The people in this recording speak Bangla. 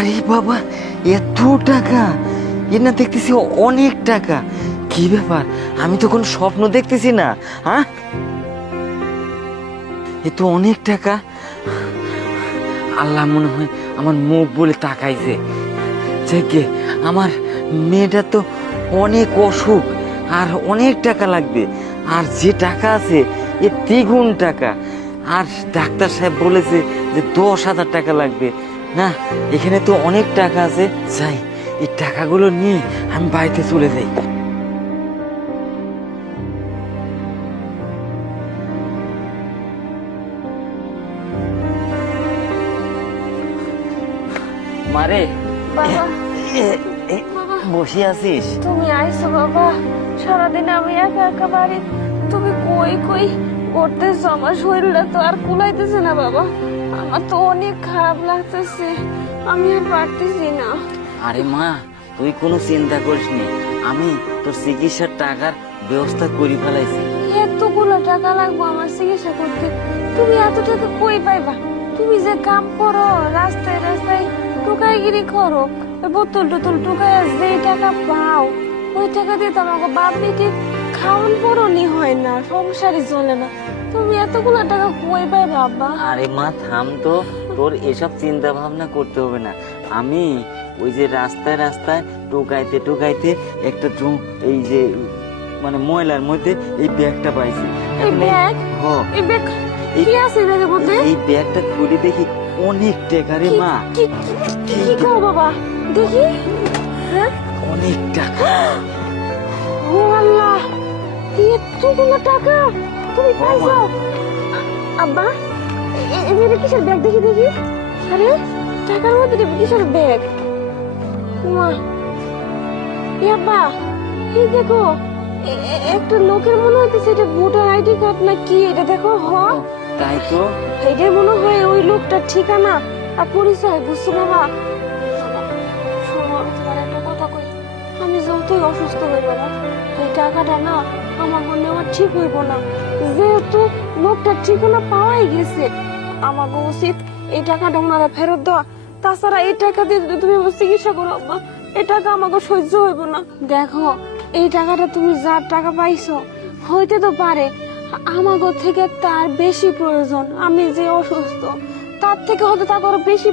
আরে বাবা, এত টাকা! এ না দেখতেছি অনেক টাকা। কি ব্যাপার, আমি তো কোনো স্বপ্ন দেখতেছি না। হ্যাঁ, এ তো অনেক টাকা। আল্লাহ মনে হয় আমার মুখ বলে তাকাইছে। যে আমার মেয়েটা তো অনেক অসুখ, আর অনেক টাকা লাগবে। আর যে টাকা আছে এ দ্বিগুণ টাকা। আর ডাক্তার সাহেব বলেছে যে 10,000 টাকা লাগবে। না, এখানে তো অনেক টাকা আছে। যাই, এই টাকাগুলো নিয়ে আমি বাড়িতে চলে যাই। মারে, বাবা, বসে আছিস? তুমি আইছো বাবা। সারাদিন আমি একা একা বাড়ি, তুমি কই কই করতেছো? আমার শরীরটা তো আর কুলাইতেছে না বাবা। আমার তো অনেক খারাপ লাগতেছে, আমি আর পারতেছি না। আরে মা, তুই কোনো চিন্তা করিস নি, আমি তোর চিকিৎসার টাকার ব্যবস্থা করে ফেলাইছি। এতগুলো টাকা লাগবে আমার চিকিৎসা করতে? তুমি এত টাকা কই পাইবা? তুমি যে কাম করো, রাস্তায় রাস্তায় টুকাইগিরি করো, বোতল টোতল টুকাই, যে টাকা পাও ওই টাকা দিয়ে তো আমাকে বাপ বেটি খাওয়ান পরনি হয় না, সংসারই চলে না। তুমি এতগুলো টাকা কই পাইবা আব্বা? আরে মা থাম তো, তোর এসব চিন্তা ভাবনা করতে হবে না। আমি ওই যে রাস্তায় রাস্তায় টোকাইতে টোকাইতে একটা এই যে মানে ময়লার মধ্যে এই ব্যাগটা পাইছি। এই ব্যাগ? হ, এই ব্যাগ কি আছে এই ব্যাগের মধ্যে? এই ব্যাগটা খুলে দেখি অনেক টাকা রে মা। কি কি কি কও বাবা, দেখি। হ্যাঁ, অনেক টাকা। ও আল্লাহ, এতগুলো টাকা তুমি পাইছো? আব্বা, এটা কিসের ব্যাগ? দেখি দেখি। আরে টাকার মধ্যে এটা কিসের ব্যাগ? মা, আব্বা, এই দেখো, একটা লোকের মনে হইতেছে এটা ভোটার আইডি কার্ড না কি এটা, দেখো। হ, তাই তো। এটা মনে হয় ওই লোকটার ঠিকানা আর পরিচয়, বুঝছো বাবা? শোনো, তোমার একটা কথা কই, আমি যতই অসুস্থ হইব না, এই টাকাটা না আমার মনে আমার ঠিক হইব না। যেহেতু লোকটার ঠিকানা পাওয়াই গেছে, আমাকে উচিত এই টাকাটা ওনারা ফেরত দেওয়া। তাছাড়া এই টাকা দিয়ে যদি তুমি আমার চিকিৎসা করো আব্বা, এই টাকা আমাকে সহ্য হইব না। দেখো, এই টাকাটা তুমি যার টাকা পাইছো হইতে তো পারে আমাকে থেকে তার বেশি প্রয়োজন। আমি যে অসুস্থ, তার থেকে হয়তো তার আরো বেশি